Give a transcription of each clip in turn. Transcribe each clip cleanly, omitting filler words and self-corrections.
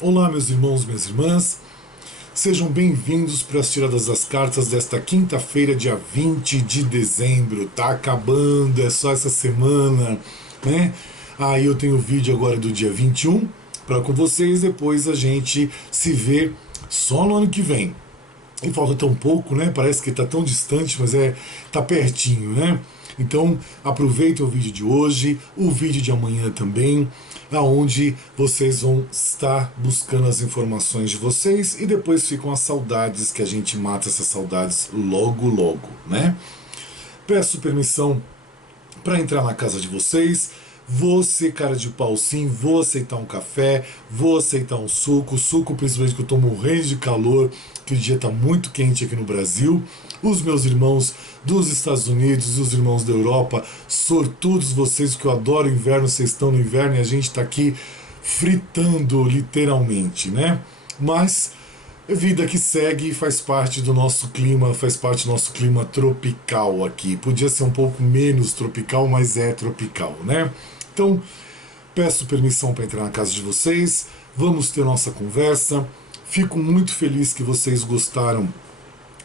Olá, meus irmãos, minhas irmãs, sejam bem-vindos para as tiradas das cartas desta quinta-feira, dia 20 de dezembro. Tá acabando, é só essa semana, né? Aí eu tenho o vídeo agora do dia 21 para com vocês, depois a gente se vê só no ano que vem. E falta tão pouco, né? Parece que está tão distante, mas tá pertinho, né? Então aproveita o vídeo de hoje, o vídeo de amanhã também, aonde vocês vão estar buscando as informações de vocês e depois ficam as saudades, que a gente mata essas saudades logo logo, né? Peço permissão para entrar na casa de vocês. Vou ser cara de pau sim, vou aceitar um café, vou aceitar um suco principalmente que eu tô morrendo de calor, que o dia tá muito quente aqui no Brasil. Os meus irmãos dos Estados Unidos, os irmãos da Europa, sortudos vocês, que eu adoro o inverno, vocês estão no inverno e a gente tá aqui fritando literalmente, né? Mas vida que segue, faz parte do nosso clima, faz parte do nosso clima tropical aqui. Podia ser um pouco menos tropical, mas é tropical, né? Então, peço permissão para entrar na casa de vocês, vamos ter nossa conversa. Fico muito feliz que vocês gostaram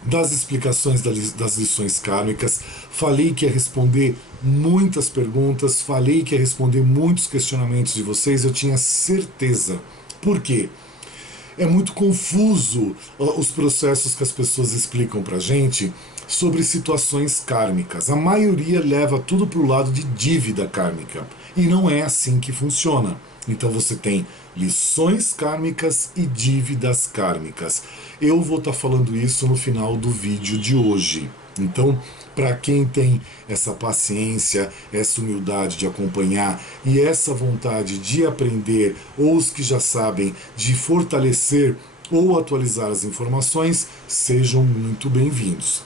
das explicações das lições kármicas. Falei que ia responder muitas perguntas, falei que ia responder muitos questionamentos de vocês, eu tinha certeza. Por quê? É muito confuso os processos que as pessoas explicam pra gente sobre situações kármicas. A maioria leva tudo pro lado de dívida kármica. E não é assim que funciona. Então você tem lições kármicas e dívidas kármicas. Eu vou estar falando isso no final do vídeo de hoje. Então, para quem tem essa paciência, essa humildade de acompanhar e essa vontade de aprender, ou os que já sabem, de fortalecer ou atualizar as informações, sejam muito bem-vindos.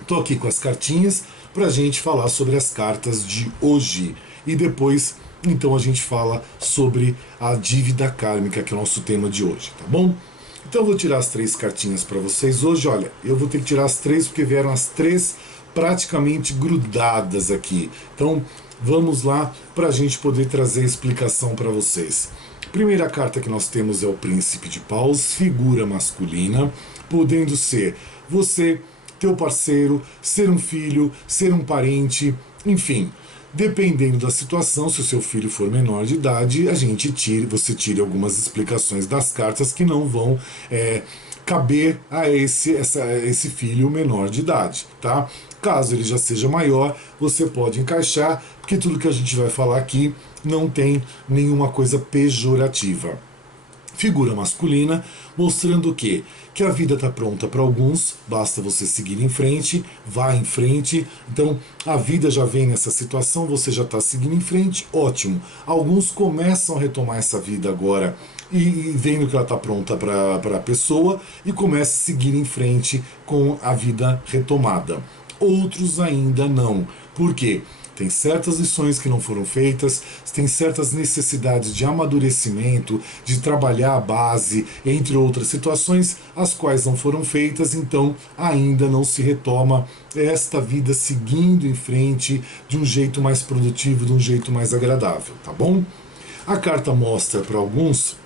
Estou aqui com as cartinhas para a gente falar sobre as cartas de hoje. E depois, então, a gente fala sobre a dívida kármica, que é o nosso tema de hoje, tá bom? Então eu vou tirar as 3 cartinhas para vocês hoje. Olha, eu vou ter que tirar as 3 porque vieram as 3 praticamente grudadas aqui. Então vamos lá para a gente poder trazer a explicação para vocês. Primeira carta que nós temos é o Príncipe de Paus, figura masculina, podendo ser você, teu parceiro, ser um filho, ser um parente, enfim. Dependendo da situação, se o seu filho for menor de idade, você tire algumas explicações das cartas que não vão caber a esse filho menor de idade, tá? Caso ele já seja maior, você pode encaixar, porque tudo que a gente vai falar aqui não tem nenhuma coisa pejorativa. Figura masculina, mostrando o quê? Que a vida está pronta para alguns, basta você seguir em frente, vá em frente. Então a vida já vem nessa situação, você já está seguindo em frente, ótimo. Alguns começam a retomar essa vida agora e vendo que ela está pronta para a pessoa e começam a seguir em frente com a vida retomada. Outros ainda não. Por quê? Tem certas lições que não foram feitas, tem certas necessidades de amadurecimento, de trabalhar a base, entre outras situações, as quais não foram feitas, então ainda não se retoma esta vida seguindo em frente de um jeito mais produtivo, de um jeito mais agradável, tá bom? A carta mostra para alguns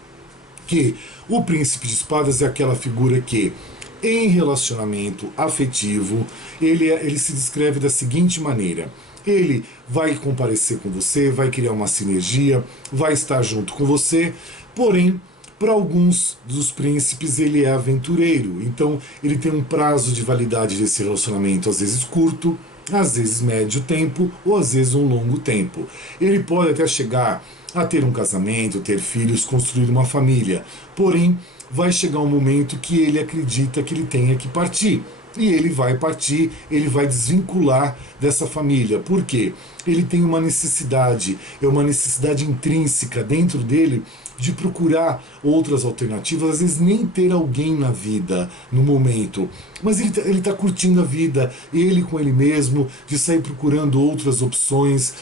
que o Príncipe de Espadas é aquela figura que, em relacionamento afetivo, ele se descreve da seguinte maneira: ele vai comparecer com você, vai criar uma sinergia, vai estar junto com você, porém, para alguns dos príncipes ele é aventureiro, então ele tem um prazo de validade desse relacionamento, às vezes curto, às vezes médio tempo, ou às vezes um longo tempo. Ele pode até chegar a ter um casamento, ter filhos, construir uma família, porém, vai chegar um momento que ele acredita que ele tenha que partir. E ele vai partir, ele vai desvincular dessa família. Por quê? Ele tem uma necessidade, é uma necessidade intrínseca dentro dele de procurar outras alternativas, às vezes nem ter alguém na vida no momento, mas ele tá curtindo a vida, ele com ele mesmo, de sair procurando outras opções,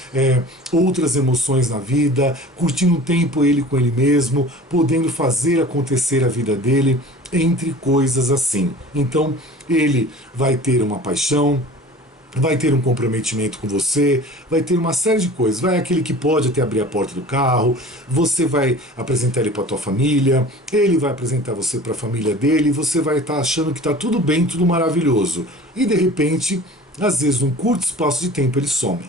outras emoções na vida, curtindo um tempo ele com ele mesmo, podendo fazer acontecer a vida dele, entre coisas assim. Então ele vai ter uma paixão, vai ter um comprometimento com você, vai ter uma série de coisas. Vai aquele que pode até abrir a porta do carro, você vai apresentar ele para tua família, ele vai apresentar você para a família dele, você vai estar achando que está tudo bem, tudo maravilhoso. E de repente, às vezes num curto espaço de tempo ele some.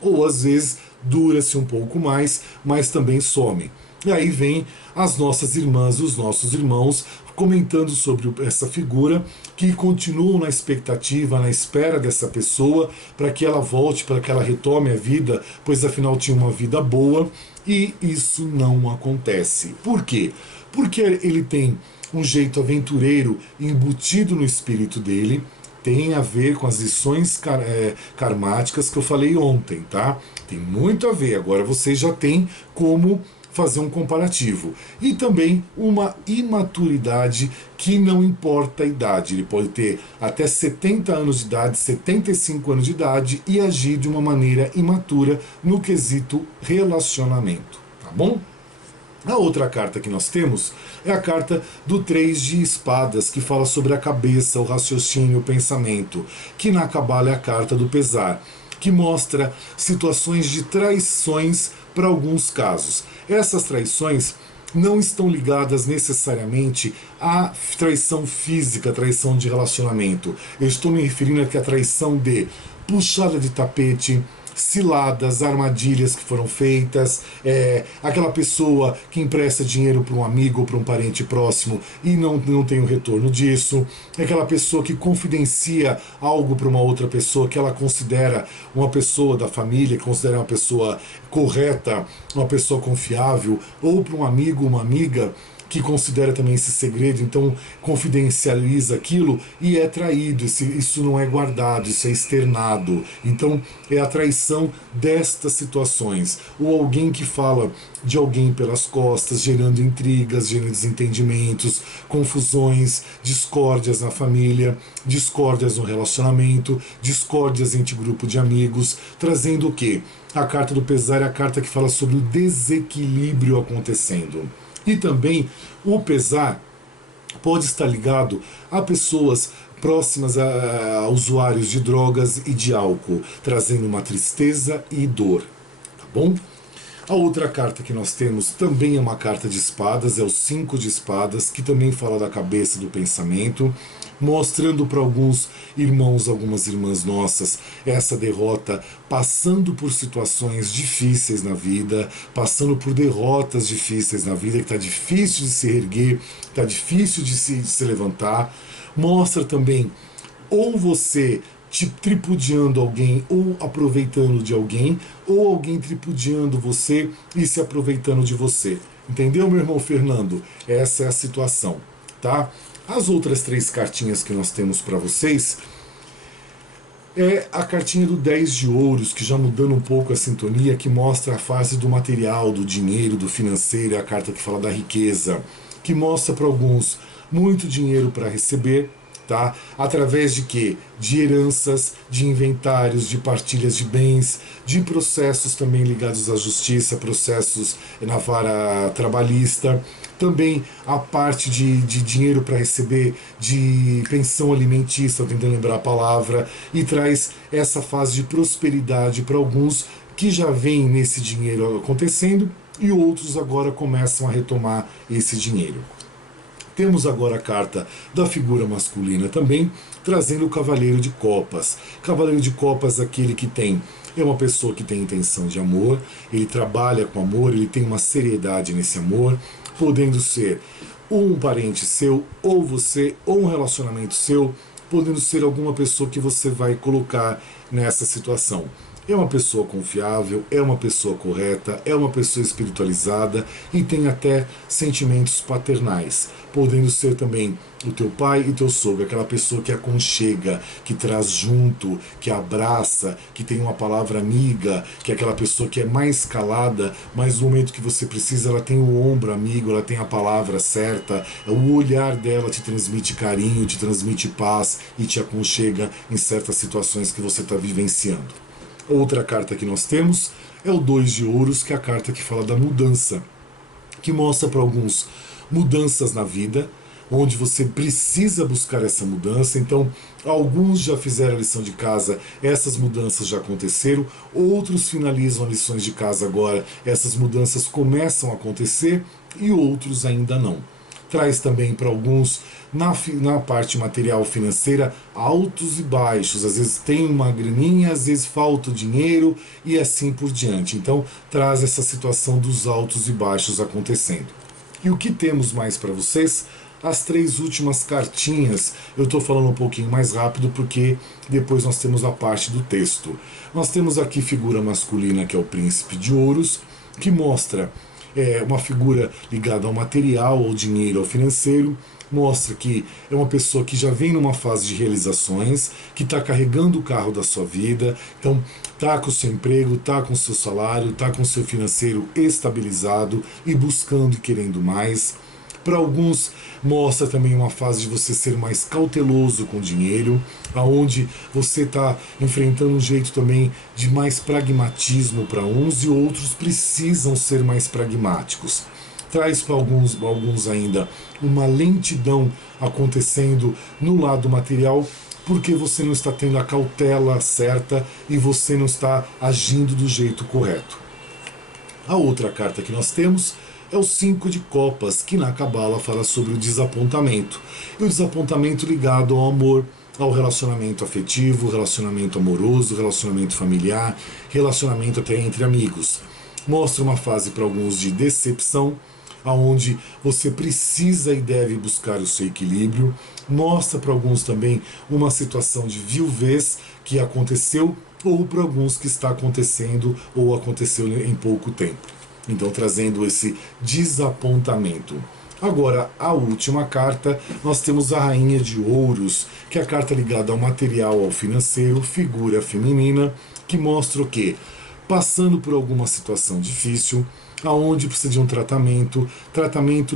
Ou às vezes dura-se um pouco mais, mas também some. E aí vem as nossas irmãs e os nossos irmãos comentando sobre essa figura, que continuam na expectativa, na espera dessa pessoa, para que ela volte, para que ela retome a vida, pois afinal tinha uma vida boa, e isso não acontece. Por quê? Porque ele tem um jeito aventureiro embutido no espírito dele, tem a ver com as lições karmáticas que eu falei ontem, tá? Tem muito a ver. Agora você já tem como fazer um comparativo. E também uma imaturidade que não importa a idade. Ele pode ter até 70 anos de idade, 75 anos de idade e agir de uma maneira imatura no quesito relacionamento. Tá bom? A outra carta que nós temos é a carta do 3 de espadas, que fala sobre a cabeça, o raciocínio, o pensamento, que na Cabala é a carta do pesar, que mostra situações de traições para alguns casos. Essas traições não estão ligadas necessariamente à traição física, traição de relacionamento. Eu estou me referindo aqui à traição de puxada de tapete, ciladas, armadilhas que foram feitas, aquela pessoa que empresta dinheiro para um amigo ou para um parente próximo e não tem o retorno disso, aquela pessoa que confidencia algo para uma outra pessoa que ela considera uma pessoa da família, considera uma pessoa correta, uma pessoa confiável, ou para um amigo, uma amiga que considera também esse segredo, então confidencializa aquilo e é traído, isso não é guardado, isso é externado. Então é a traição destas situações. Ou alguém que fala de alguém pelas costas, gerando intrigas, gerando desentendimentos, confusões, discórdias na família, discórdias no relacionamento, discórdias entre grupo de amigos, trazendo o quê? A carta do pesar é a carta que fala sobre o desequilíbrio acontecendo. E também o pesar pode estar ligado a pessoas próximas a usuários de drogas e de álcool, trazendo uma tristeza e dor, tá bom? A outra carta que nós temos também é uma carta de espadas, é o 5 de espadas, que também fala da cabeça do pensamento, mostrando para alguns irmãos, algumas irmãs nossas, essa derrota, passando por situações difíceis na vida, passando por derrotas difíceis na vida, que está difícil de se erguer, está difícil de se levantar. Mostra também ou você tripudiando alguém ou aproveitando de alguém, ou alguém tripudiando você e se aproveitando de você. Entendeu, meu irmão Fernando? Essa é a situação, tá? As outras 3 cartinhas que nós temos para vocês é a cartinha do 10 de ouros, que já mudando um pouco a sintonia, que mostra a fase do material, do dinheiro, do financeiro, é a carta que fala da riqueza, que mostra para alguns muito dinheiro para receber, tá? Através de quê? De heranças, de inventários, de partilhas de bens, de processos também ligados à justiça, processos na vara trabalhista, também a parte de dinheiro para receber, de pensão alimentícia, tentando lembrar a palavra, e traz essa fase de prosperidade para alguns que já vêm nesse dinheiro acontecendo e outros agora começam a retomar esse dinheiro. Temos agora a carta da figura masculina também, trazendo o Cavaleiro de Copas. Cavaleiro de Copas, aquele que é uma pessoa que tem intenção de amor, ele trabalha com amor, ele tem uma seriedade nesse amor, podendo ser um parente seu, ou você, ou um relacionamento seu, podendo ser alguma pessoa que você vai colocar nessa situação. É uma pessoa confiável, é uma pessoa correta, é uma pessoa espiritualizada e tem até sentimentos paternais, podendo ser também o teu pai e teu sogro, aquela pessoa que aconchega, que traz junto, que abraça, que tem uma palavra amiga, que é aquela pessoa que é mais calada, mas no momento que você precisa ela tem o ombro amigo, ela tem a palavra certa, o olhar dela te transmite carinho, te transmite paz e te aconchega em certas situações que você está vivenciando. Outra carta que nós temos é o 2 de ouros, que é a carta que fala da mudança, que mostra para alguns mudanças na vida, onde você precisa buscar essa mudança. Então, alguns já fizeram a lição de casa, essas mudanças já aconteceram, outros finalizam as lições de casa agora, essas mudanças começam a acontecer e outros ainda não. Traz também para alguns, na parte material financeira, altos e baixos. Às vezes tem uma graninha, às vezes falta dinheiro e assim por diante. Então, traz essa situação dos altos e baixos acontecendo. E o que temos mais para vocês? As 3 últimas cartinhas. Eu estou falando um pouquinho mais rápido porque depois nós temos a parte do texto. Nós temos aqui figura masculina, que é o príncipe de ouros, que mostra uma figura ligada ao material, ao dinheiro, ao financeiro. Mostra que é uma pessoa que já vem numa fase de realizações, que está carregando o carro da sua vida, então está com o seu emprego, está com o seu salário, está com o seu financeiro estabilizado e buscando e querendo mais. Para alguns, mostra também uma fase de você ser mais cauteloso com o dinheiro, aonde você está enfrentando um jeito também de mais pragmatismo para uns e outros precisam ser mais pragmáticos. Traz para alguns ainda uma lentidão acontecendo no lado material, porque você não está tendo a cautela certa e você não está agindo do jeito correto. A outra carta que nós temos é o 5 de copas, que na Cabala fala sobre o desapontamento. E o desapontamento ligado ao amor, ao relacionamento afetivo, relacionamento amoroso, relacionamento familiar, relacionamento até entre amigos. Mostra uma fase para alguns de decepção, aonde você precisa e deve buscar o seu equilíbrio. Mostra para alguns também uma situação de viuvez que aconteceu, ou para alguns que está acontecendo ou aconteceu em pouco tempo. Então, trazendo esse desapontamento. Agora, a última carta, nós temos a Rainha de Ouros, que é a carta ligada ao material, ao financeiro, figura feminina, que mostra o quê? Passando por alguma situação difícil, aonde precisa de um tratamento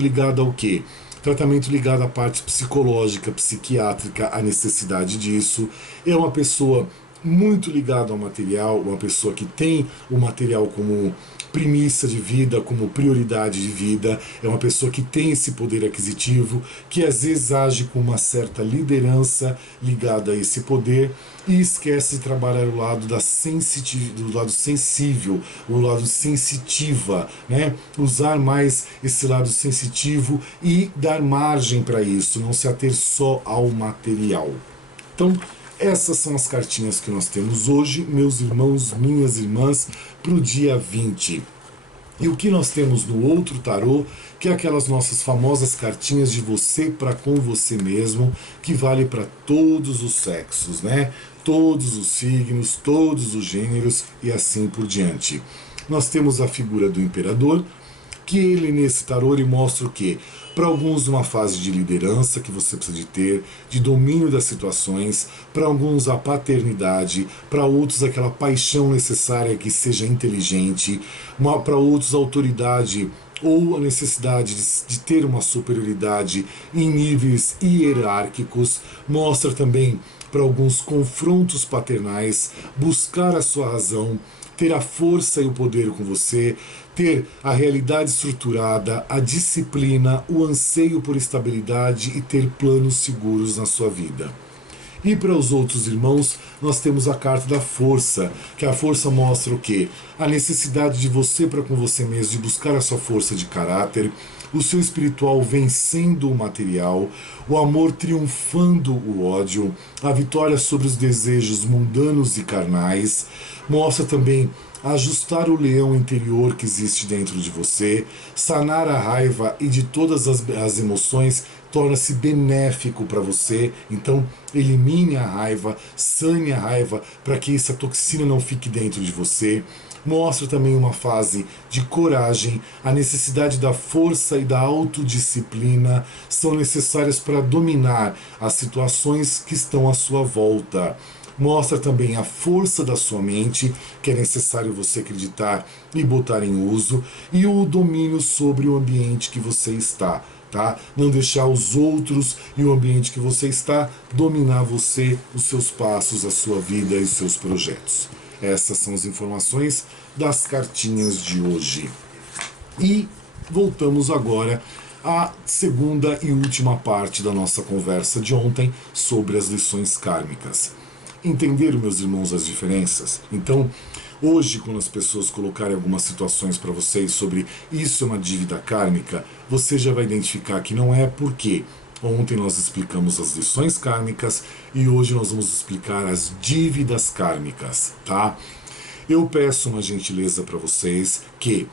ligado ao quê? Tratamento ligado à parte psicológica, psiquiátrica, a necessidade disso. É uma pessoa muito ligada ao material, uma pessoa que tem o material como premissa de vida, como prioridade de vida, é uma pessoa que tem esse poder aquisitivo, que às vezes age com uma certa liderança ligada a esse poder e esquece de trabalhar o lado do lado sensível, o lado sensitiva, né? Usar mais esse lado sensitivo e dar margem para isso, não se ater só ao material. Então, essas são as cartinhas que nós temos hoje, meus irmãos, minhas irmãs, para o dia 20. E o que nós temos no outro tarô, que é aquelas nossas famosas cartinhas de você para com você mesmo, que vale para todos os sexos, né? Todos os signos, todos os gêneros e assim por diante. Nós temos a figura do imperador, que ele nesse tarô ele mostra o quê? Para alguns uma fase de liderança que você precisa de ter, de domínio das situações, para alguns a paternidade, para outros aquela paixão necessária que seja inteligente, para outros a autoridade ou a necessidade de ter uma superioridade em níveis hierárquicos. Mostra também para alguns confrontos paternais, buscar a sua razão, ter a força e o poder com você, ter a realidade estruturada, a disciplina, o anseio por estabilidade e ter planos seguros na sua vida. E para os outros irmãos, nós temos a carta da força, que a força mostra o quê? A necessidade de você para com você mesmo, de buscar a sua força de caráter, o seu espiritual vencendo o material, o amor triunfando o ódio, a vitória sobre os desejos mundanos e carnais. Mostra também ajustar o leão interior que existe dentro de você, sanar a raiva e de todas as emoções, torna-se benéfico para você. Então, elimine a raiva, sane a raiva para que essa toxina não fique dentro de você. Mostra também uma fase de coragem, a necessidade da força e da autodisciplina são necessárias para dominar as situações que estão à sua volta. Mostra também a força da sua mente, que é necessário você acreditar e botar em uso, e o domínio sobre o ambiente que você está. Tá? Não deixar os outros e o ambiente que você está dominar você, os seus passos, a sua vida e os seus projetos. Essas são as informações das cartinhas de hoje. E voltamos agora a segunda e última parte da nossa conversa de ontem sobre as lições kármicas. Entenderam, meus irmãos, as diferenças? Então, hoje, quando as pessoas colocarem algumas situações para vocês sobre isso é uma dívida kármica, você já vai identificar que não é. Porque ontem nós explicamos as lições kármicas e hoje nós vamos explicar as dívidas kármicas, tá? Eu peço uma gentileza para vocês que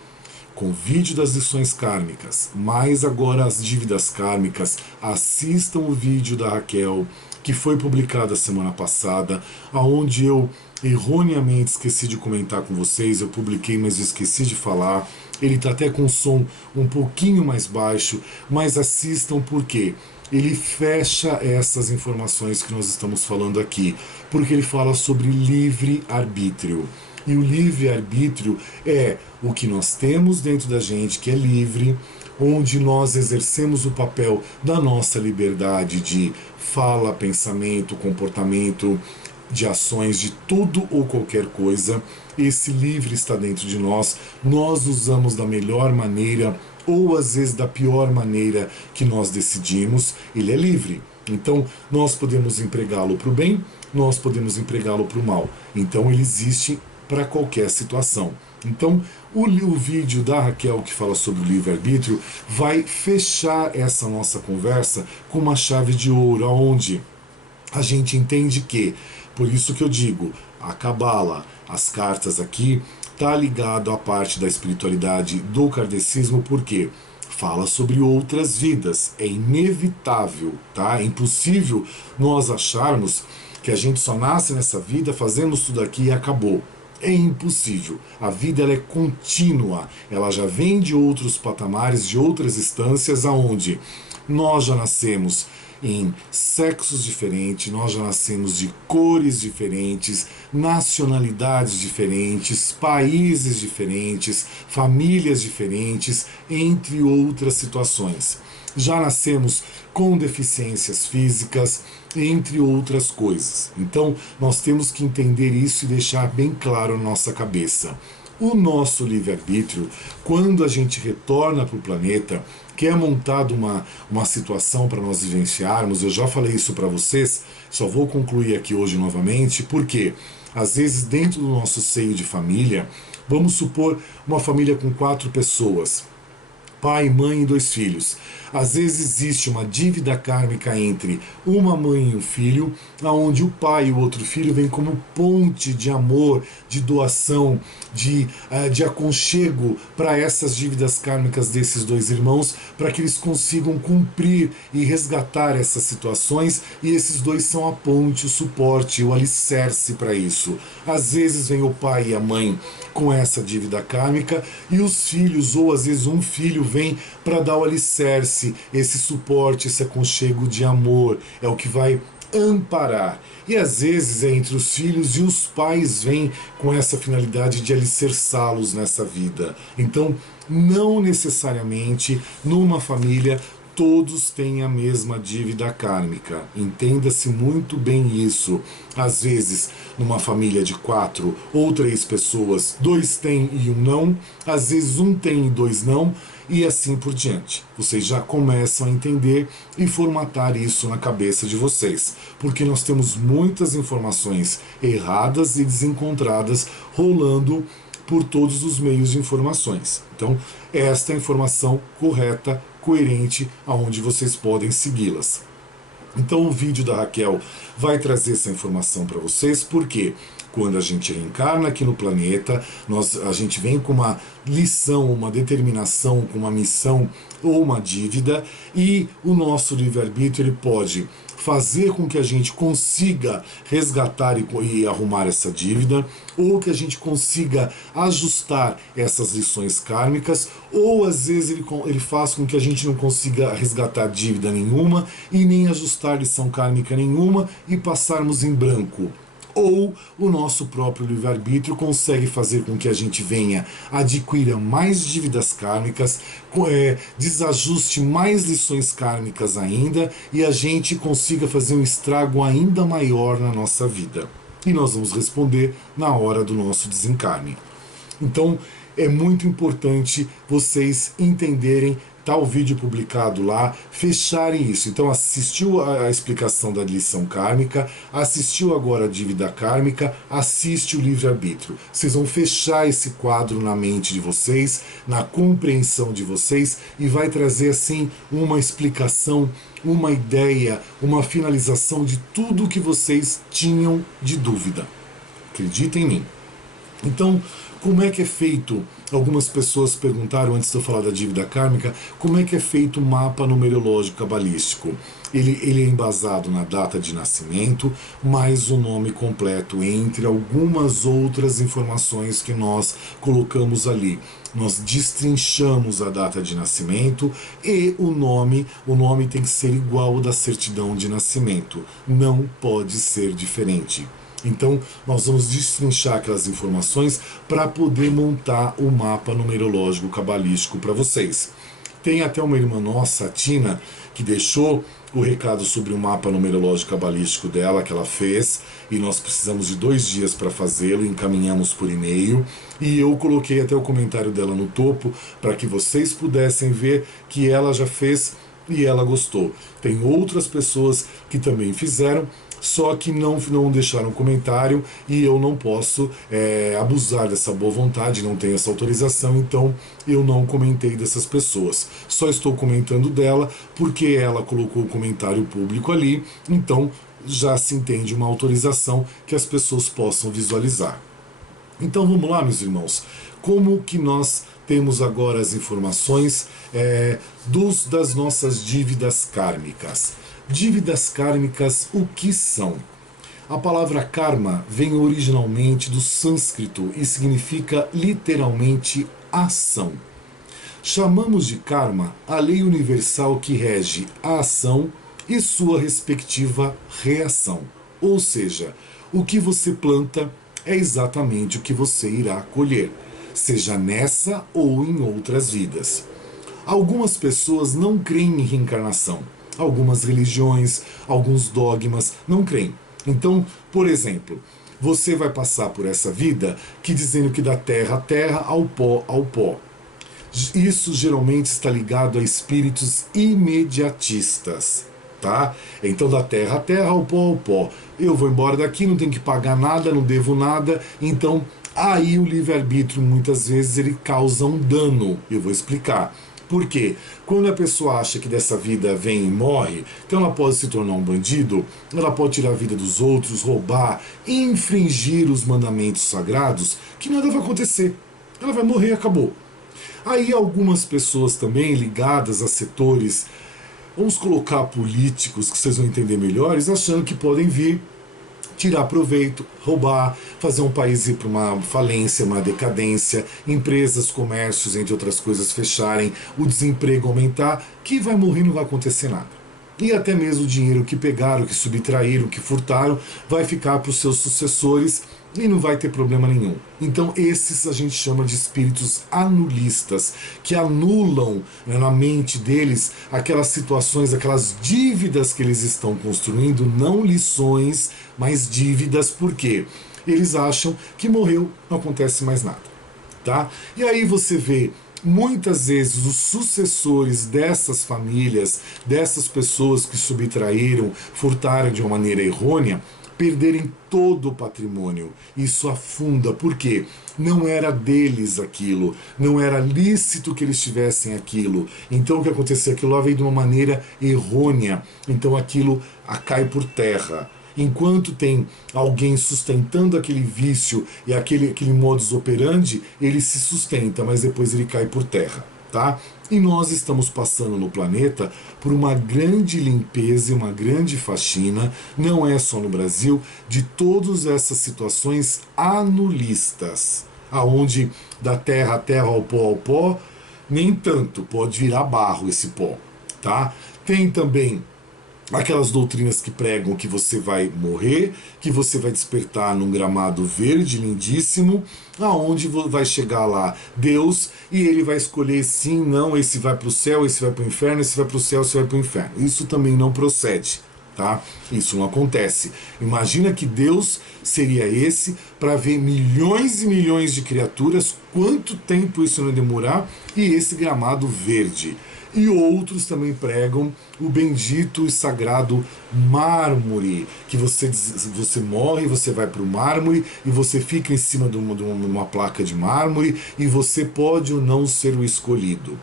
com o vídeo das lições kármicas, mais agora as dívidas kármicas, assistam o vídeo da Raquel, que foi publicado a semana passada, aonde eu erroneamente esqueci de comentar com vocês, eu publiquei, mas esqueci de falar. Ele está até com o som um pouquinho mais baixo, mas assistam porque ele fecha essas informações que nós estamos falando aqui, porque ele fala sobre livre-arbítrio. E o livre-arbítrio é o que nós temos dentro da gente, que é livre, onde nós exercemos o papel da nossa liberdade de fala, pensamento, comportamento, de ações, de tudo ou qualquer coisa. Esse livre está dentro de nós, nós usamos da melhor maneira ou às vezes da pior maneira que nós decidimos. Ele é livre, então nós podemos empregá-lo para o bem, nós podemos empregá-lo para o mal. Então ele existe para qualquer situação. Então, o vídeo da Raquel que fala sobre o livre-arbítrio vai fechar essa nossa conversa com uma chave de ouro, onde a gente entende que, por isso que eu digo, a Cabala, as cartas aqui, está ligado à parte da espiritualidade do kardecismo, porque fala sobre outras vidas. É inevitável, tá? É impossível nós acharmos que a gente só nasce nessa vida, fazemos tudo aqui e acabou. É impossível. A vida ela é contínua. Ela já vem de outros patamares, de outras instâncias, aonde nós já nascemos em sexos diferentes, nós já nascemos de cores diferentes, nacionalidades diferentes, países diferentes, famílias diferentes, entre outras situações. Já nascemos com deficiências físicas, entre outras coisas. Então, nós temos que entender isso e deixar bem claro na nossa cabeça. O nosso livre-arbítrio, quando a gente retorna para o planeta, que é montado uma situação para nós vivenciarmos, eu já falei isso para vocês, só vou concluir aqui hoje novamente, porque às vezes dentro do nosso seio de família, vamos supor uma família com 4 pessoas, pai, mãe e 2 filhos. Às vezes existe uma dívida kármica entre uma mãe e um filho, onde o pai e o outro filho vêm como ponte de amor, de doação, de aconchego para essas dívidas kármicas desses 2 irmãos, para que eles consigam cumprir e resgatar essas situações, e esses 2 são a ponte, o suporte, o alicerce para isso. Às vezes vem o pai e a mãe com essa dívida kármica, e os filhos, ou às vezes um filho vem para dar o alicerce, esse suporte, esse aconchego de amor, é o que vai amparar. E às vezes é entre os filhos, e os pais vêm com essa finalidade de alicerçá-los nessa vida. Então, não necessariamente numa família todos têm a mesma dívida kármica. Entenda-se muito bem isso. Às vezes, numa família de 4 ou 3 pessoas, 2 têm e 1 não. Às vezes 1 tem e 2 não. E assim por diante. Vocês já começam a entender e formatar isso na cabeça de vocês. Porque nós temos muitas informações erradas e desencontradas rolando por todos os meios de informações. Então, esta é a informação correta, coerente, aonde vocês podem segui-las. Então o vídeo da Raquel vai trazer essa informação para vocês, porque quando a gente reencarna aqui no planeta, a gente vem com uma lição, uma determinação, com uma missão ou uma dívida, e o nosso livre-arbítrio ele pode fazer com que a gente consiga resgatar e arrumar essa dívida, ou que a gente consiga ajustar essas lições kármicas, ou às vezes ele faz com que a gente não consiga resgatar dívida nenhuma e nem ajustar lição kármica nenhuma e passarmos em branco. Ou o nosso próprio livre-arbítrio consegue fazer com que a gente venha adquirir mais dívidas kármicas, desajuste mais lições kármicas ainda, e a gente consiga fazer um estrago ainda maior na nossa vida. E nós vamos responder na hora do nosso desencarne. Então, é muito importante vocês entenderem tá o vídeo publicado lá, fecharem isso. Então assistiu a explicação da lição kármica, assistiu agora a dívida kármica, assiste o livre-arbítrio. Vocês vão fechar esse quadro na mente de vocês, na compreensão de vocês, e vai trazer assim uma explicação, uma ideia, uma finalização de tudo que vocês tinham de dúvida. Acreditem em mim. Então, como é que é feito? Algumas pessoas perguntaram antes de eu falar da dívida kármica, como é que é feito o mapa numerológico cabalístico? Ele é embasado na data de nascimento, mais o nome completo, entre algumas outras informações que nós colocamos ali. Nós destrinchamos a data de nascimento e o nome tem que ser igual ao da certidão de nascimento. Não pode ser diferente. Então, nós vamos destrinchar aquelas informações para poder montar o mapa numerológico cabalístico para vocês. Tem até uma irmã nossa, a Tina, que deixou o recado sobre o mapa numerológico cabalístico dela, que ela fez, e nós precisamos de 2 dias para fazê-lo, encaminhamos por e-mail, e eu coloquei até o comentário dela no topo, para que vocês pudessem ver que ela já fez e ela gostou. Tem outras pessoas que também fizeram, só que não deixaram comentário e eu não posso abusar dessa boa vontade, não tenho essa autorização, então eu não comentei dessas pessoas. Só estou comentando dela porque ela colocou o comentário público ali, então já se entende uma autorização que as pessoas possam visualizar. Então vamos lá, meus irmãos, como que nós temos agora as informações das nossas dívidas kármicas. Dívidas kármicas, o que são? A palavra karma vem originalmente do sânscrito e significa literalmente ação. Chamamos de karma a lei universal que rege a ação e sua respectiva reação. Ou seja, o que você planta é exatamente o que você irá colher, seja nessa ou em outras vidas. Algumas pessoas não creem em reencarnação. Algumas religiões, alguns dogmas não creem. Então, por exemplo, você vai passar por essa vida que dizendo que da terra à terra, ao pó ao pó. Isso geralmente está ligado a espíritos imediatistas, tá? Então da terra à terra, ao pó. Eu vou embora daqui, não tenho que pagar nada, não devo nada. Então aí o livre-arbítrio muitas vezes ele causa um dano. Eu vou explicar. Por quê? Quando a pessoa acha que dessa vida vem e morre, então ela pode se tornar um bandido, ela pode tirar a vida dos outros, roubar, infringir os mandamentos sagrados, que nada vai acontecer. Ela vai morrer e acabou. Aí algumas pessoas também ligadas a setores, vamos colocar políticos, que vocês vão entender melhores, achando que podem vir tirar proveito, roubar, fazer um país ir para uma falência, uma decadência, empresas, comércios, entre outras coisas, fecharem, o desemprego aumentar, que vai morrer e não vai acontecer nada. E até mesmo o dinheiro que pegaram, que subtraíram, que furtaram, vai ficar para os seus sucessores e não vai ter problema nenhum. Então esses a gente chama de espíritos anulistas, que anulam, né, na mente deles aquelas situações, aquelas dívidas que eles estão construindo, não lições, mas dívidas. Por quê? Eles acham que morreu, não acontece mais nada, tá? E aí você vê muitas vezes os sucessores dessas famílias, dessas pessoas que subtraíram, furtaram de uma maneira errônea, perderem todo o patrimônio. Isso afunda, porque não era deles aquilo, não era lícito que eles tivessem aquilo. Então o que aconteceu? Aquilo lá veio de uma maneira errônea, então aquilo cai por terra. Enquanto tem alguém sustentando aquele vício e aquele modus operandi, ele se sustenta, mas depois ele cai por terra, tá? E nós estamos passando no planeta por uma grande limpeza e uma grande faxina, não é só no Brasil, de todas essas situações anulistas, aonde da terra à terra, ao pó, nem tanto, pode virar barro esse pó, tá? Tem também aquelas doutrinas que pregam que você vai morrer, que você vai despertar num gramado verde lindíssimo, aonde vai chegar lá Deus e ele vai escolher sim, não, esse vai para o céu, esse vai para o inferno, esse vai para o céu, esse vai para o inferno. Isso também não procede, tá? Isso não acontece. Imagina que Deus seria esse para ver milhões e milhões de criaturas, quanto tempo isso não demorar, e esse gramado verde. E outros também pregam o bendito e sagrado mármore, que você morre, você vai para o mármore e você fica em cima de uma placa de mármore e você pode ou não ser o escolhido.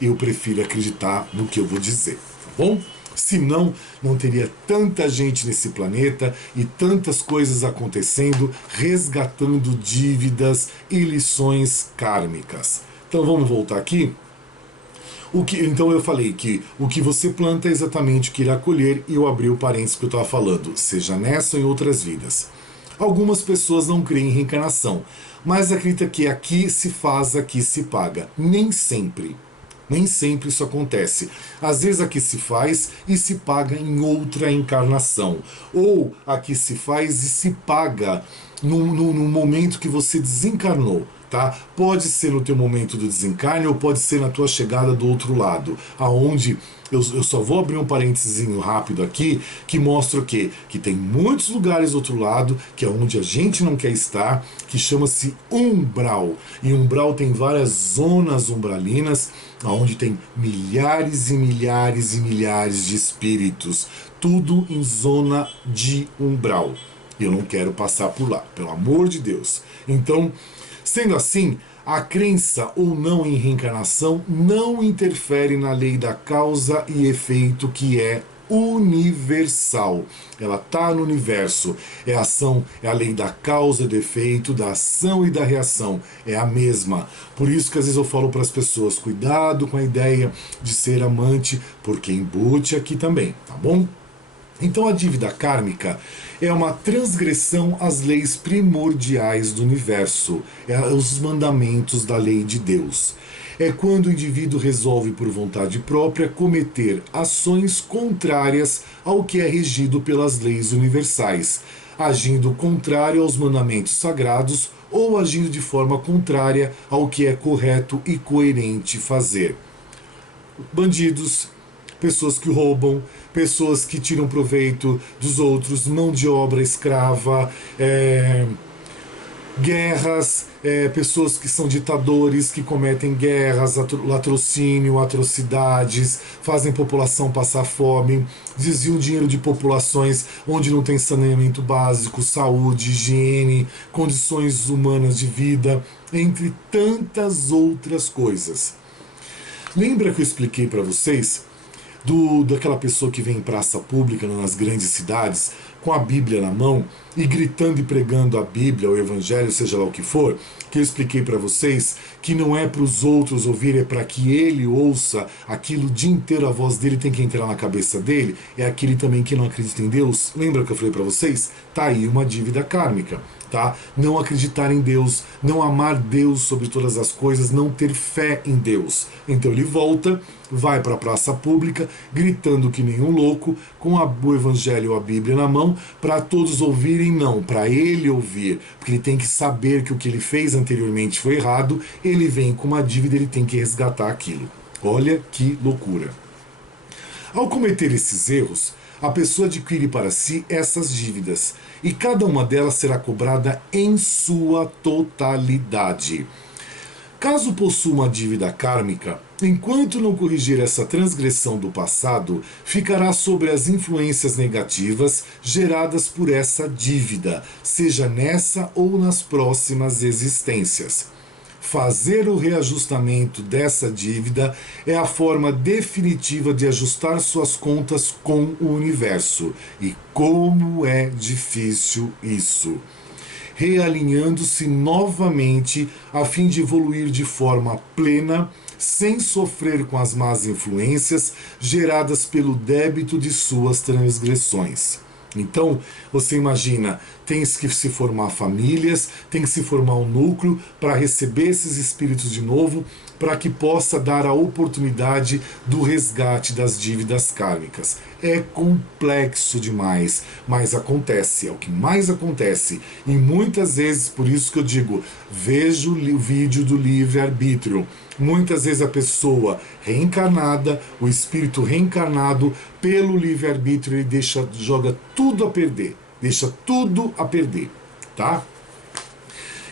Eu prefiro acreditar no que eu vou dizer, tá bom? Senão, não teria tanta gente nesse planeta e tantas coisas acontecendo, resgatando dívidas e lições kármicas. Então vamos voltar aqui? Então eu falei que o que você planta é exatamente o que irá colher, e eu abri o parênteses que eu estava falando, seja nessa ou em outras vidas. Algumas pessoas não creem em reencarnação, mas acreditam que aqui se faz, aqui se paga. Nem sempre. Nem sempre isso acontece. Às vezes aqui se faz e se paga em outra encarnação. Ou aqui se faz e se paga no momento que você desencarnou. Tá? Pode ser no teu momento do desencarne ou pode ser na tua chegada do outro lado, aonde eu só vou abrir um parênteses rápido aqui, que mostra o quê? Que tem muitos lugares do outro lado, que é onde a gente não quer estar, que chama-se umbral. E umbral tem várias zonas umbralinas, onde tem milhares e milhares e milhares de espíritos, tudo em zona de umbral. Eu não quero passar por lá, pelo amor de Deus. Então, sendo assim, a crença ou não em reencarnação não interfere na lei da causa e efeito, que é universal. Ela está no universo. É a ação, é a lei da causa e do efeito, da ação e da reação. É a mesma. Por isso que às vezes eu falo para as pessoas, cuidado com a ideia de ser amante, porque embute aqui também, tá bom? Então a dívida kármica é uma transgressão às leis primordiais do universo, os mandamentos da lei de Deus. É quando o indivíduo resolve por vontade própria cometer ações contrárias ao que é regido pelas leis universais, agindo contrário aos mandamentos sagrados ou agindo de forma contrária ao que é correto e coerente fazer. Bandidos, pessoas que roubam, pessoas que tiram proveito dos outros, mão de obra escrava, guerras, pessoas que são ditadores, que cometem guerras, latrocínio, atrocidades, fazem população passar fome, desviam dinheiro de populações onde não tem saneamento básico, saúde, higiene, condições humanas de vida, entre tantas outras coisas. Lembra que eu expliquei para vocês daquela pessoa que vem em praça pública nas grandes cidades com a Bíblia na mão e gritando e pregando a Bíblia, o Evangelho, seja lá o que for, que eu expliquei para vocês que não é para os outros ouvirem, é para que ele ouça aquilo o dia inteiro, a voz dele tem que entrar na cabeça dele, é aquele também que não acredita em Deus. Lembra que eu falei para vocês? Tá aí uma dívida kármica. Tá? Não acreditar em Deus, não amar Deus sobre todas as coisas, não ter fé em Deus. Então ele volta, vai para a praça pública, gritando que nem um louco, com o Evangelho ou a Bíblia na mão, para todos ouvirem, não, para ele ouvir, porque ele tem que saber que o que ele fez anteriormente foi errado, ele vem com uma dívida, ele tem que resgatar aquilo. Olha que loucura. Ao cometer esses erros, a pessoa adquire para si essas dívidas, e cada uma delas será cobrada em sua totalidade. Caso possua uma dívida kármica, enquanto não corrigir essa transgressão do passado, ficará sob as influências negativas geradas por essa dívida, seja nessa ou nas próximas existências. Fazer o reajustamento dessa dívida é a forma definitiva de ajustar suas contas com o universo. E como é difícil isso! Realinhando-se novamente a fim de evoluir de forma plena, sem sofrer com as más influências geradas pelo débito de suas transgressões. Então, você imagina, tem que se formar famílias, tem que se formar um núcleo para receber esses espíritos de novo, para que possa dar a oportunidade do resgate das dívidas kármicas. É complexo demais, mas acontece, é o que mais acontece. E muitas vezes, por isso que eu digo, vejo o vídeo do livre-arbítrio. Muitas vezes a pessoa reencarnada, o espírito reencarnado, pelo livre-arbítrio, ele joga tudo a perder. Deixa tudo a perder, tá?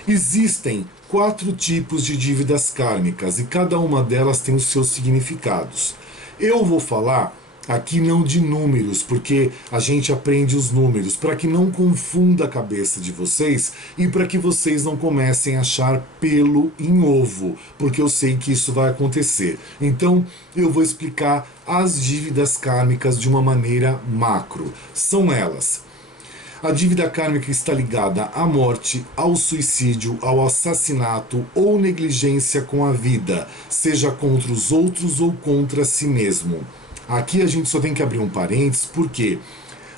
Existem 4 tipos de dívidas kármicas e cada uma delas tem os seus significados. Eu vou falar aqui não de números, porque a gente aprende os números, para que não confunda a cabeça de vocês e para que vocês não comecem a achar pelo em ovo, porque eu sei que isso vai acontecer. Então, eu vou explicar as dívidas kármicas de uma maneira macro. São elas: a dívida kármica está ligada à morte, ao suicídio, ao assassinato ou negligência com a vida, seja contra os outros ou contra si mesmo. Aqui a gente só tem que abrir um parênteses, porque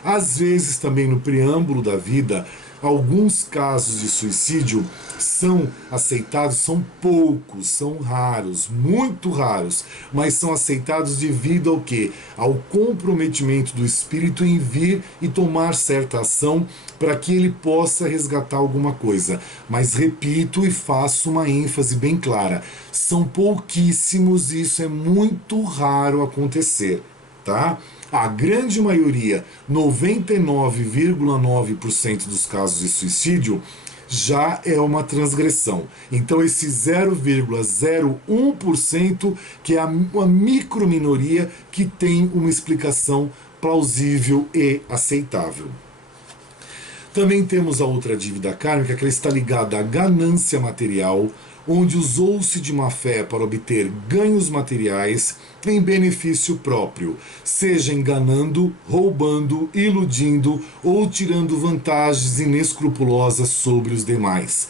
às vezes também no preâmbulo da vida, alguns casos de suicídio são aceitados, são poucos, são raros, muito raros, mas são aceitados devido ao quê? Ao comprometimento do espírito em vir e tomar certa ação para que ele possa resgatar alguma coisa. Mas repito e faço uma ênfase bem clara, são pouquíssimos e isso é muito raro acontecer, tá? A grande maioria, 99,9% dos casos de suicídio, já é uma transgressão. Então esse 0,01% que é uma microminoria que tem uma explicação plausível e aceitável. Também temos a outra dívida kármica, que ela está ligada à ganância material, onde usou-se de má fé para obter ganhos materiais em benefício próprio, seja enganando, roubando, iludindo ou tirando vantagens inescrupulosas sobre os demais.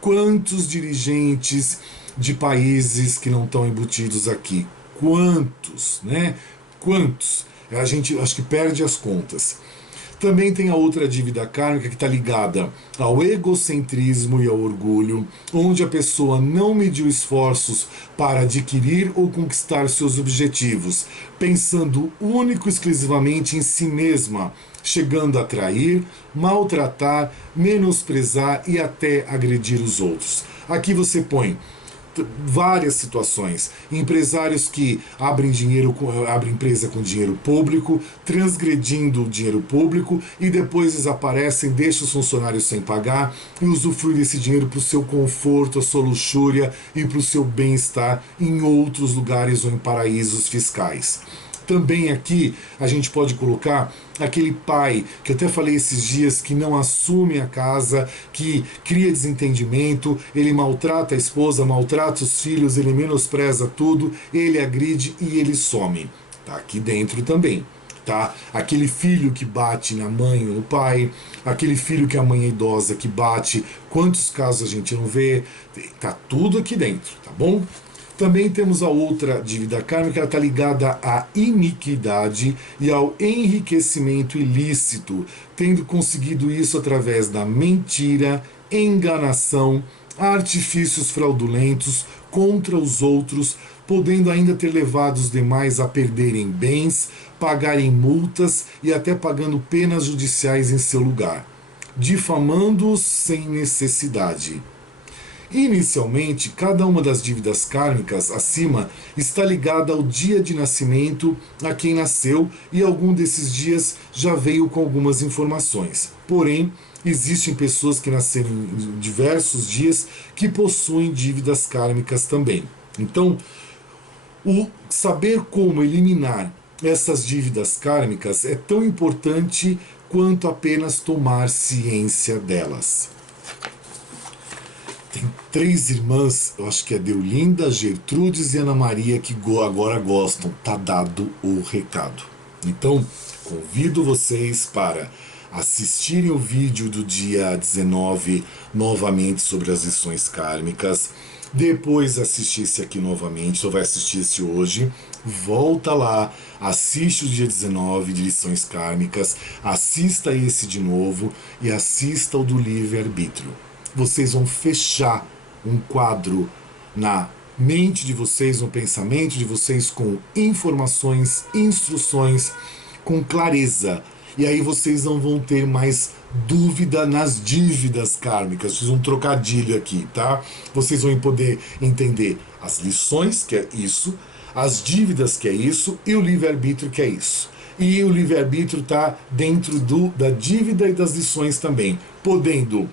Quantos dirigentes de países que não estão embutidos aqui? Quantos, né? Quantos? A gente acho que perde as contas. Também tem a outra dívida kármica que está ligada ao egocentrismo e ao orgulho, onde a pessoa não mediu esforços para adquirir ou conquistar seus objetivos, pensando único e exclusivamente em si mesma, chegando a trair, maltratar, menosprezar e até agredir os outros. Aqui você põe várias situações, empresários que abrem empresa com dinheiro público, transgredindo o dinheiro público e depois desaparecem, deixam os funcionários sem pagar e usufruem desse dinheiro para o seu conforto, a sua luxúria e para o seu bem-estar em outros lugares ou em paraísos fiscais. Também aqui a gente pode colocar aquele pai, que eu até falei esses dias, que não assume a casa, que cria desentendimento, ele maltrata a esposa, maltrata os filhos, ele menospreza tudo, ele agride e ele some. Tá aqui dentro também. Tá? Aquele filho que bate na mãe ou no pai, aquele filho que a mãe é idosa que bate, quantos casos a gente não vê? Tá tudo aqui dentro, tá bom? Também temos a outra dívida kármica, ela está ligada à iniquidade e ao enriquecimento ilícito, tendo conseguido isso através da mentira, enganação, artifícios fraudulentos contra os outros, podendo ainda ter levado os demais a perderem bens, pagarem multas e até pagando penas judiciais em seu lugar, difamando-os sem necessidade. Inicialmente, cada uma das dívidas kármicas acima está ligada ao dia de nascimento a quem nasceu e algum desses dias já veio com algumas informações. Porém, existem pessoas que nasceram em diversos dias que possuem dívidas kármicas também. Então, o saber como eliminar essas dívidas kármicas é tão importante quanto apenas tomar ciência delas. Tem 3 irmãs, eu acho que é Deolinda, Gertrudes e Ana Maria, que agora gostam. Tá dado o recado. Então, convido vocês para assistirem o vídeo do dia 19 novamente sobre as lições kármicas. Depois assistir esse aqui novamente, só vai assistir esse hoje. Volta lá, assiste o dia 19 de lições kármicas, assista esse de novo e assista o do livre-arbítrio. Vocês vão fechar um quadro na mente de vocês, no pensamento de vocês, com informações, instruções, com clareza. E aí vocês não vão ter mais dúvida nas dívidas kármicas. Fiz um trocadilho aqui, tá? Vocês vão poder entender as lições, que é isso, as dívidas, que é isso, e o livre-arbítrio, que é isso. E o livre-arbítrio está dentro da dívida e das lições também, podendo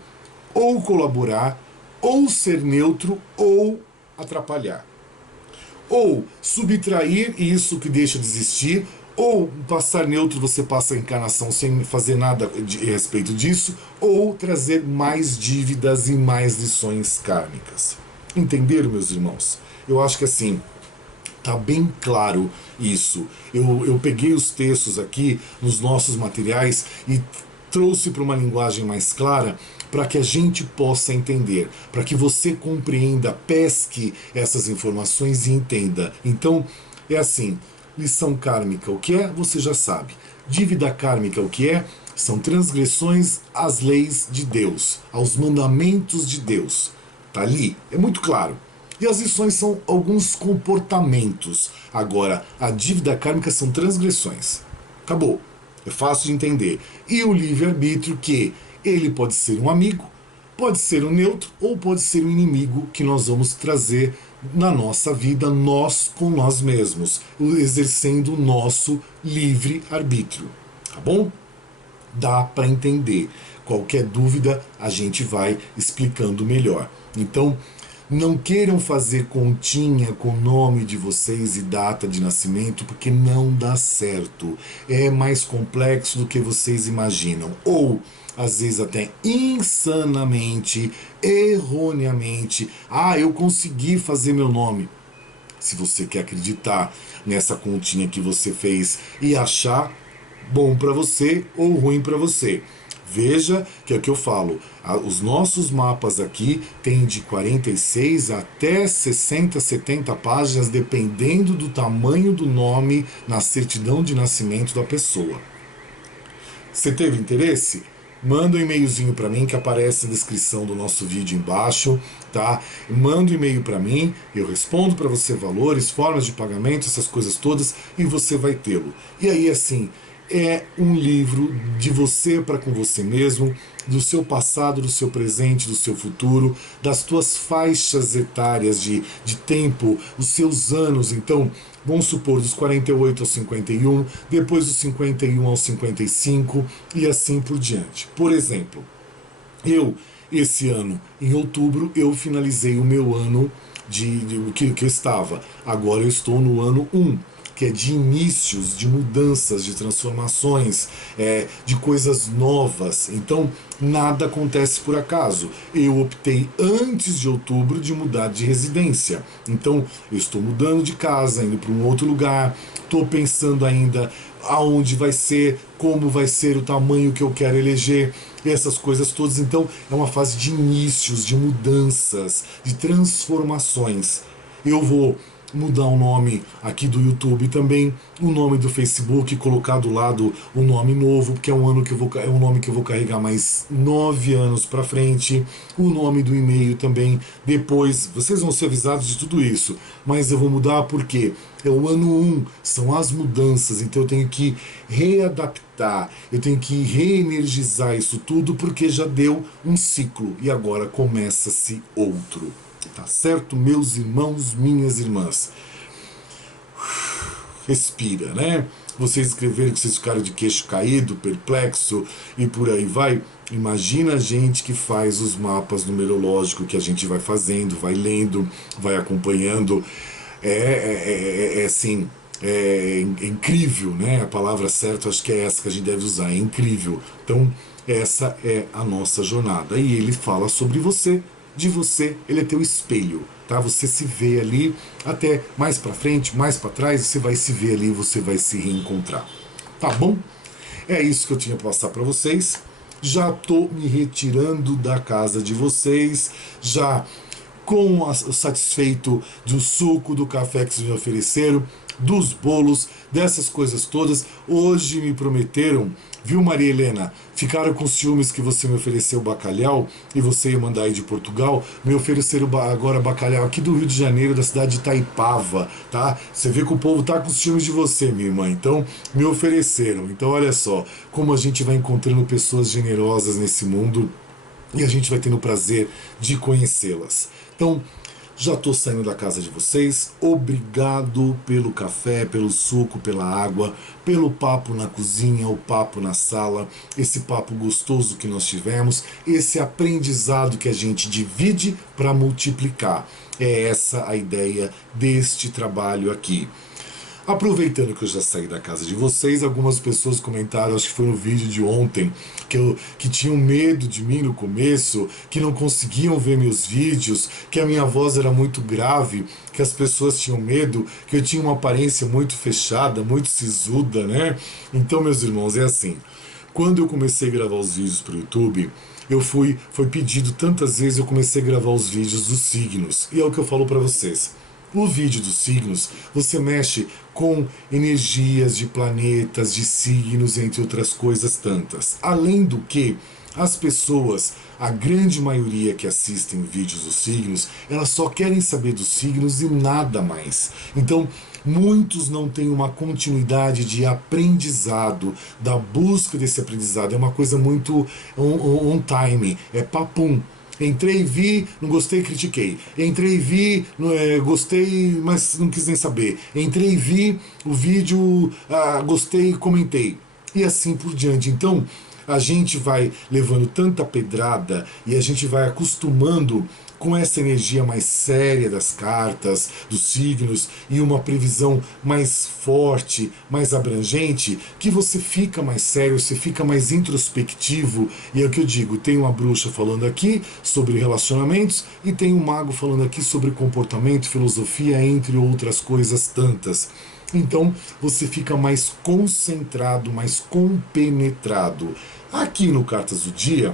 ou colaborar ou ser neutro ou atrapalhar. Ou subtrair isso que deixa de existir, ou passar neutro, você passa a encarnação sem fazer nada a respeito disso, ou trazer mais dívidas e mais lições kármicas. Entenderam, meus irmãos? Eu acho que assim, tá bem claro isso. Eu peguei os textos aqui nos nossos materiais e trouxe para uma linguagem mais clara para que a gente possa entender, para que você compreenda, pesque essas informações e entenda. Então, é assim, lição kármica, o que é? Você já sabe. Dívida kármica, o que é? São transgressões às leis de Deus, aos mandamentos de Deus. Tá ali, é muito claro. E as lições são alguns comportamentos. Agora, a dívida kármica são transgressões. Acabou. É fácil de entender. E o livre-arbítrio, que ele pode ser um amigo, pode ser um neutro ou pode ser um inimigo que nós vamos trazer na nossa vida, nós com nós mesmos, exercendo o nosso livre-arbítrio. Tá bom? Dá para entender. Qualquer dúvida a gente vai explicando melhor. Então, não queiram fazer continha com o nome de vocês e data de nascimento, porque não dá certo. É mais complexo do que vocês imaginam. Ou, às vezes até insanamente, erroneamente. Ah, eu consegui fazer meu nome. Se você quer acreditar nessa continha que você fez e achar bom para você ou ruim para você. Veja que é o que eu falo, os nossos mapas aqui têm de 46 até 60, 70 páginas, dependendo do tamanho do nome na certidão de nascimento da pessoa. Você teve interesse? Manda um e-mailzinho para mim que aparece na descrição do nosso vídeo embaixo, tá? Manda um e-mail para mim, eu respondo para você valores, formas de pagamento, essas coisas todas, e você vai tê-lo. E aí, assim, é um livro de você para com você mesmo, do seu passado, do seu presente, do seu futuro, das tuas faixas etárias de tempo, os seus anos. Então, vamos supor, dos 48 aos 51, depois dos 51 aos 55 e assim por diante. Por exemplo, esse ano, em outubro, eu finalizei o meu ano que eu estava. Agora eu estou no ano 1. Que é de inícios, de mudanças, de transformações, de coisas novas. Então, nada acontece por acaso. Eu optei antes de outubro de mudar de residência. Então, eu estou mudando de casa, indo para um outro lugar, estou pensando ainda aonde vai ser, como vai ser o tamanho que eu quero eleger, essas coisas todas. Então, é uma fase de inícios, de mudanças, de transformações. Eu vou mudar o nome aqui do YouTube também, o nome do Facebook, colocar do lado o nome novo, porque é um nome que eu vou carregar mais 9 anos para frente, o nome do e-mail também, depois, vocês vão ser avisados de tudo isso, mas eu vou mudar porque é o ano 1, são as mudanças, então eu tenho que readaptar, eu tenho que reenergizar isso tudo, porque já deu um ciclo, e agora começa-se outro. Tá certo, meus irmãos, minhas irmãs? Respira, né? Vocês escreveram que vocês ficaram de queixo caído, perplexo e por aí vai. Imagina a gente que faz os mapas numerológicos que a gente vai fazendo, vai lendo, vai acompanhando. Assim, é incrível, né? A palavra certa acho que é essa que a gente deve usar, é incrível. Então, essa é a nossa jornada. E ele fala sobre você. De você, ele é teu espelho, tá? Você se vê ali, até mais para frente, mais para trás, você vai se ver ali, você vai se reencontrar. Tá bom? É isso que eu tinha para passar para vocês. Já tô me retirando da casa de vocês, já satisfeito do suco, do café que vocês me ofereceram, dos bolos, dessas coisas todas. Hoje me prometeram, viu, Maria Helena? Ficaram com ciúmes que você me ofereceu bacalhau e você ia mandar aí de Portugal. Me ofereceram agora bacalhau aqui do Rio de Janeiro, da cidade de Itaipava, tá? Você vê que o povo tá com ciúmes de você, minha irmã. Então, me ofereceram. Então, olha só, como a gente vai encontrando pessoas generosas nesse mundo e a gente vai tendo o prazer de conhecê-las. Então, Já estou saindo da casa de vocês. Obrigado pelo café, pelo suco, pela água, pelo papo na cozinha, o papo na sala, esse papo gostoso que nós tivemos, esse aprendizado que a gente divide para multiplicar. É essa a ideia deste trabalho aqui. Aproveitando que eu já saí da casa de vocês, algumas pessoas comentaram, acho que foi no vídeo de ontem, que tinham medo de mim no começo, que não conseguiam ver meus vídeos, que a minha voz era muito grave, que as pessoas tinham medo, que eu tinha uma aparência muito fechada, muito sisuda, né? Então, meus irmãos, é assim, quando eu comecei a gravar os vídeos para o YouTube, foi pedido tantas vezes, eu comecei a gravar os vídeos dos signos, e é o que eu falo para vocês. O vídeo dos signos, você mexe com energias de planetas, de signos, entre outras coisas tantas. Além do que, as pessoas, a grande maioria que assistem vídeos dos signos, elas só querem saber dos signos e nada mais. Então, muitos não têm uma continuidade de aprendizado, da busca desse aprendizado. É uma coisa muito on time, é papum. Entrei, vi, não gostei, critiquei. Entrei, vi, gostei, mas não quis nem saber. Entrei, vi o vídeo, gostei, comentei. E assim por diante. Então, a gente vai levando tanta pedrada e a gente vai acostumando com essa energia mais séria das cartas, dos signos, e uma previsão mais forte, mais abrangente, que você fica mais sério, você fica mais introspectivo. E é o que eu digo, tem uma bruxa falando aqui sobre relacionamentos e tem um mago falando aqui sobre comportamento, filosofia, entre outras coisas tantas. Então você fica mais concentrado, mais compenetrado. Aqui no Cartas do Dia,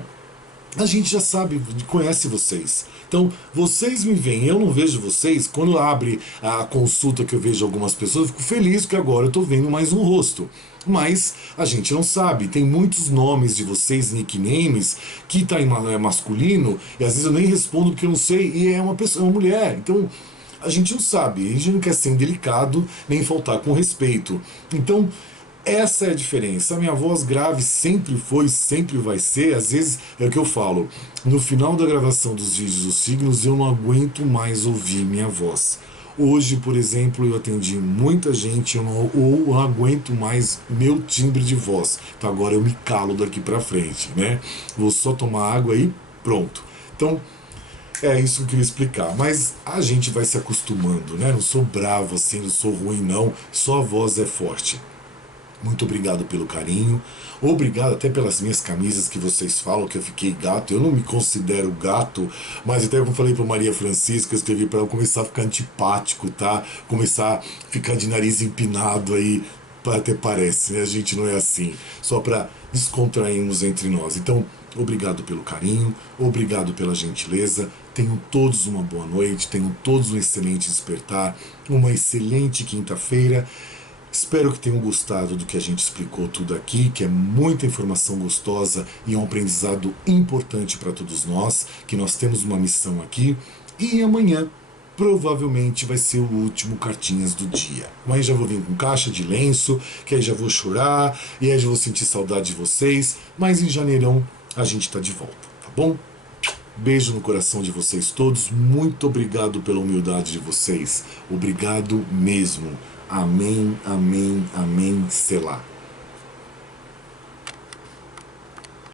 a gente já sabe, conhece vocês. Então, vocês me veem, eu não vejo vocês. Quando abre a consulta que eu vejo algumas pessoas, eu fico feliz que agora eu estou vendo mais um rosto. Mas a gente não sabe, tem muitos nomes de vocês, nicknames, que está em masculino, e às vezes eu nem respondo porque eu não sei, e é uma pessoa, é uma mulher. Então, a gente não sabe, a gente não quer ser indelicado, nem faltar com respeito. Então, essa é a diferença. A minha voz grave sempre foi, sempre vai ser. Às vezes é o que eu falo. No final da gravação dos vídeos dos signos, eu não aguento mais ouvir minha voz. Hoje, por exemplo, eu atendi muita gente, eu não aguento mais meu timbre de voz. Então agora eu me calo daqui pra frente, né? Vou só tomar água e pronto. Então, é isso que eu queria explicar. Mas a gente vai se acostumando, né? Não sou bravo assim, não sou ruim não. Só a voz é forte. Muito obrigado pelo carinho, obrigado até pelas minhas camisas que vocês falam que eu fiquei gato. Eu não me considero gato, mas até como eu falei para Maria Francisca, eu escrevi para ela começar a ficar antipático, tá? Começar a ficar de nariz empinado aí, até parece, né? A gente não é assim, só para descontrairmos entre nós. Então, obrigado pelo carinho, obrigado pela gentileza. Tenham todos uma boa noite, tenham todos um excelente despertar, uma excelente quinta-feira. Espero que tenham gostado do que a gente explicou tudo aqui, que é muita informação gostosa e é um aprendizado importante para todos nós, que nós temos uma missão aqui. E amanhã provavelmente vai ser o último Cartinhas do dia. Amanhã já vou vir com caixa de lenço, que aí já vou chorar, e aí já vou sentir saudade de vocês, mas em janeirão a gente está de volta, tá bom? Beijo no coração de vocês todos, muito obrigado pela humildade de vocês, obrigado mesmo. Amém, amém, amém, selá.